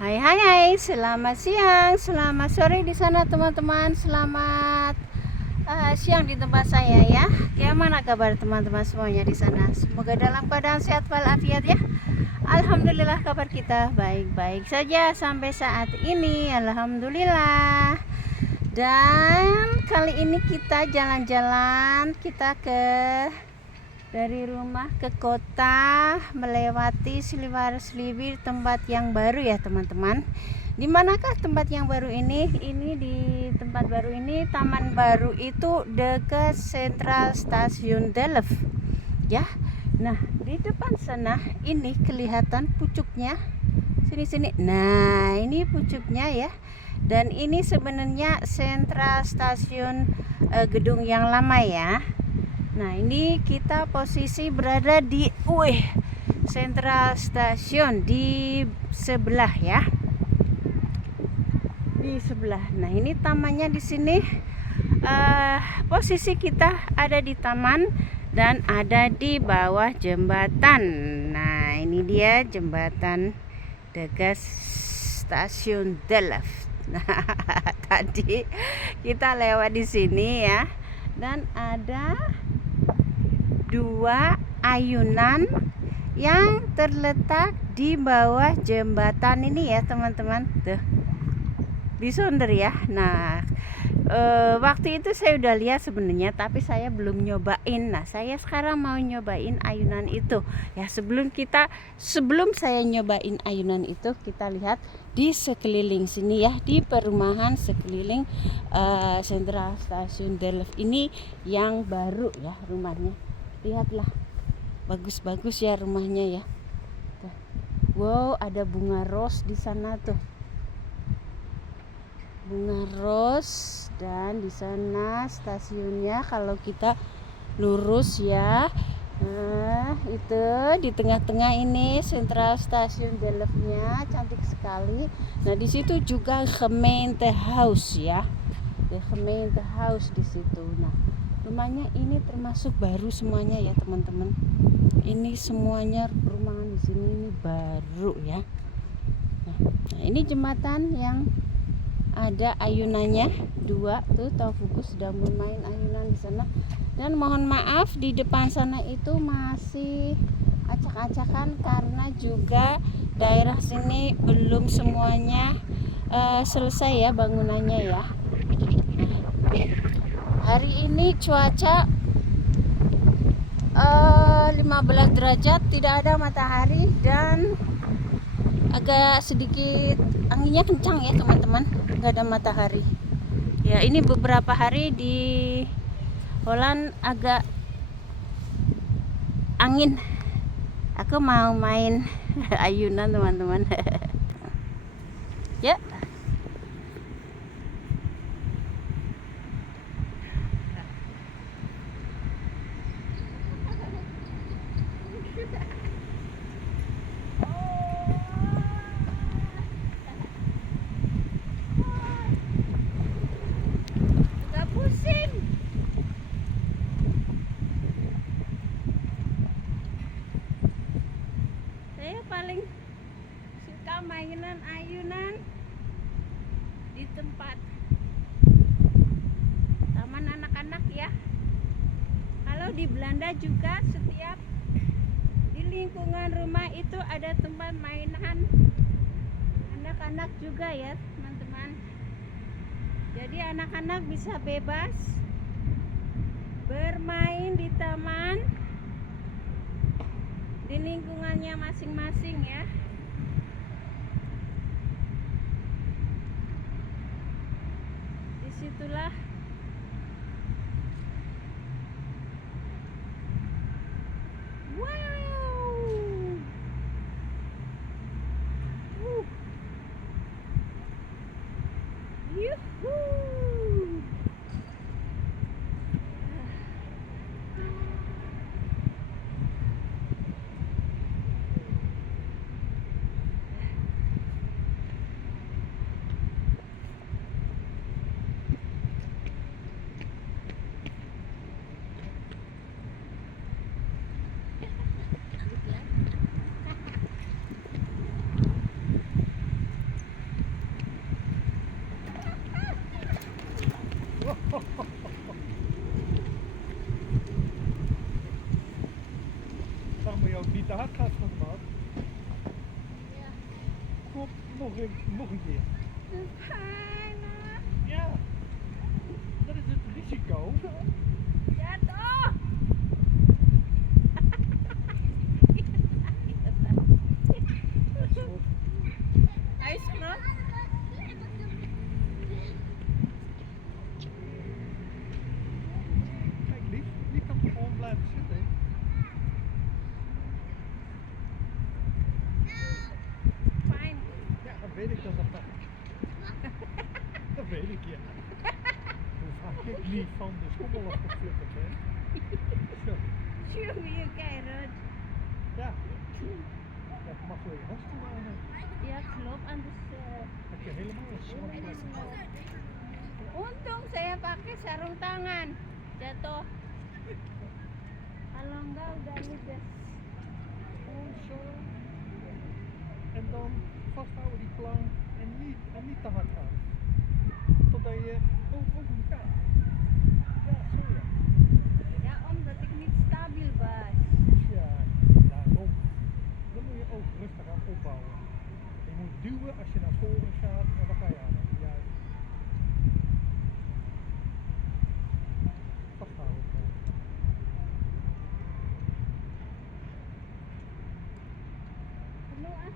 Hai hai hai, selamat siang, selamat sore di sana teman-teman, selamat siang di tempat saya ya. Gimana kabar teman-teman semuanya di sana? Semoga dalam keadaan sehat walafiat ya. Alhamdulillah kabar kita baik-baik saja sampai saat ini, alhamdulillah. Dan kali ini kita jalan-jalan, kita dari rumah ke kota melewati seliwar-seliwir tempat yang baru ya teman-teman. Di manakah tempat yang baru ini? Ini di tempat baru ini, taman baru itu dekat Sentral Stasiun Delft ya. Nah, di depan sana ini kelihatan pucuknya. Sini-sini. Nah, ini pucuknya ya. Dan ini sebenarnya Sentral Stasiun gedung yang lama ya. Nah, ini kita posisi berada di Sentral Stasiun di sebelah ya. Di sebelah. Nah, ini tamannya di sini. Posisi kita ada di taman dan ada di bawah jembatan. Nah, ini dia jembatan dekat Stasiun Delft. Nah, tadi kita lewat di sini ya. Dan ada dua ayunan yang terletak di bawah jembatan ini ya teman-teman. Tuh, disonder ya. Nah, waktu itu saya udah lihat sebenarnya, tapi saya belum nyobain. Nah, saya sekarang mau nyobain ayunan itu ya. Sebelum saya nyobain ayunan itu, kita lihat di sekeliling sini ya, di perumahan sekeliling Sentral Stasiun Delft ini yang baru ya rumahnya. Lihatlah, bagus-bagus ya rumahnya ya. Tuh. Wow, ada bunga ros di sana tuh. Bunga ros, dan di sana stasiunnya kalau kita lurus ya. Nah, itu di tengah-tengah ini Sentral Stasiun Delft-nya, cantik sekali. Nah, di situ juga Gemeentehuis ya. Gemeentehuis di situ. Nah, rumahnya ini termasuk baru semuanya ya teman-teman. Ini semuanya perumahan di sini ini baru ya. Nah, ini jembatan yang ada ayunannya dua tuh. Taufuku sedang bermain ayunan di sana. Dan mohon maaf di depan sana itu masih acak-acakan karena juga daerah sini belum semuanya selesai ya bangunannya ya. Hari ini cuaca 15 derajat, tidak ada matahari dan agak sedikit anginnya kencang ya teman-teman, nggak ada matahari ya. Ini beberapa hari di Holland agak angin. Aku mau main ayunan teman-teman. Ya. Saya paling suka mainan ayunan di tempat taman anak-anak ya. Kalau di Belanda juga setiap di lingkungan rumah itu ada tempat mainan anak-anak juga ya teman-teman. Jadi anak-anak bisa bebas bermain di taman di lingkungannya masing-masing ya. Disitulah yuhuu. nog een keer. Bijna. Ja, dat is het risico. Ja toch! Dat is goed. Hij is knap. Kijk, Lief kan gewoon blijven zitten. Fijn. Ja, dat weet ik dat dat mag. Dat weet ik, ja. Hoe vaak ik Lief van de schommel afgeflikkerd ben. Zo. Tjonge, je keihard. Ja. Dat mag wel je hand maken. Ja, klopt. Anders Heb je helemaal een schramplek. untung saya pakai sarung tangan. Jatuh. Kalau enggak udah ludes. Gewoon zo. En dan vasthouden die plank en niet te hard gaan. Totdat je over elkaar. Ja, zo ja. Ja, omdat ik niet stabiel was. Ja, daarom. Dan moet je ook rustig aan opbouwen. Je moet duwen als je naar voren gaat en dan ga je aan. Juist. Vasthouden. Perlu ah.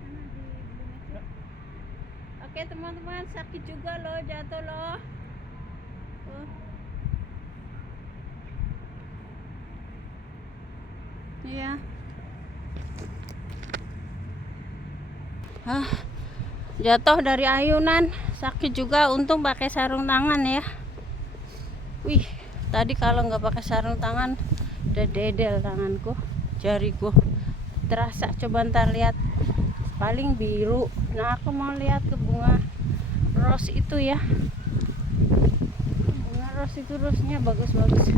Sana dibeliin aja. Ja. Oke teman-teman, sakit juga loh, jatuh loh. Iya. Jatuh dari ayunan, sakit juga. Untung pakai sarung tangan ya. Wih, tadi kalau nggak pakai sarung tangan udah dedel tanganku, jariku. Terasa, coba ntar lihat, paling biru. Nah, aku mau lihat ke bunga rose itu ya. Bunga rose itu rosenya bagus-bagus.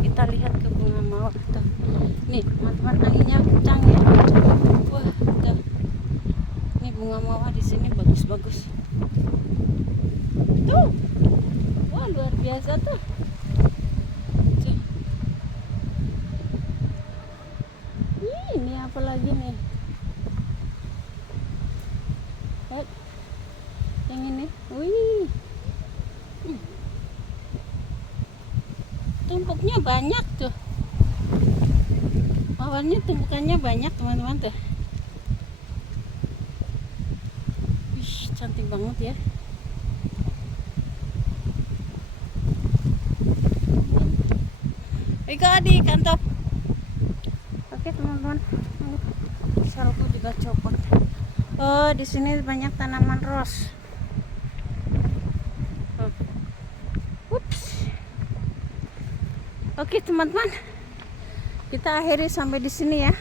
Kita lihat ke bunga mawar tuh. Nih teman-teman, anginnya kencang ya. Wah, tuh. Ini bunga mawar di sini bagus-bagus. Tuh. Wah, luar biasa tuh. Tuh. Ini apa lagi nih? Lihat. Yang ini. Wih. Tumpuknya banyak tuh. Mawarnya tumpukannya banyak teman-teman tuh. Wih, cantik banget ya. Ika di kantor. Oke teman-teman, salku juga copot. Oh, di sini banyak tanaman ros. Ups. Oke teman-teman, kita akhiri sampai di sini ya.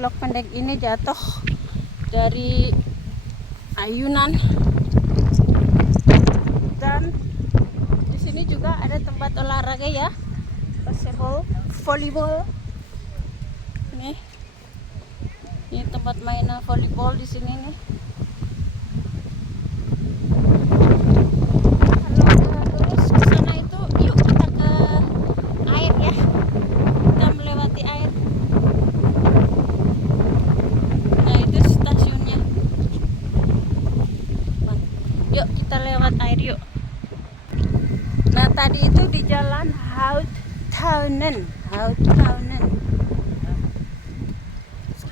Vlog pendek ini jatuh dari ayunan. Dan di sini juga ada tempat olahraga ya. Basketball, volleyball. Ini tempat mainan volleyball di sini nih. Kalau terus ke sana itu, yuk kita ke air ya. Kita melewati air. Nah, itu stasiunnya. Yuk kita lewat air yuk. Nah, tadi itu di jalan Houttuinen.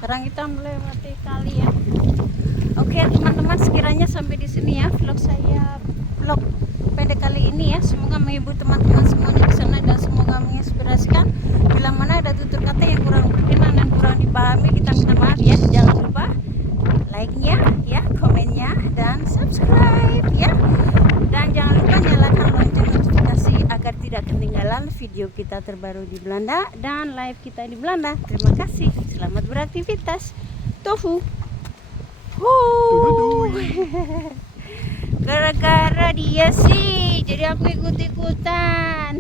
Sekarang kita melewati kali ya. Oke teman-teman, sekiranya sampai di sini ya vlog pendek kali ini ya. Semoga menghibur teman-teman semuanya di sana dan semoga menginspirasikan. Bila mana ada tutur kata yang kurang berkenan dan kurang dipahami, kita minta maaf ya. Jangan lupa like-nya ya, komennya dan subscribe ya. Dan jangan lupa nyalakan lonceng notifikasi agar tidak ketinggalan video kita terbaru di Belanda dan live kita di Belanda. Terima kasih. Selamat beraktivitas. Tofu. Gara-gara dia sih, jadi aku ikut-ikutan.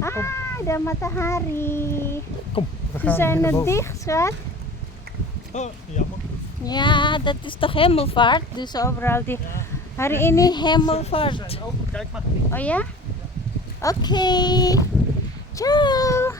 Ada matahari. Kom, we Ze gaan zijn hier naar het boven. dicht, schat. Oh, jammer. Ja, dat is toch hemelvaart, dus overal dicht. Hari ini hemelvaart. Kijk maar. Oh ja? Oké. Ciao.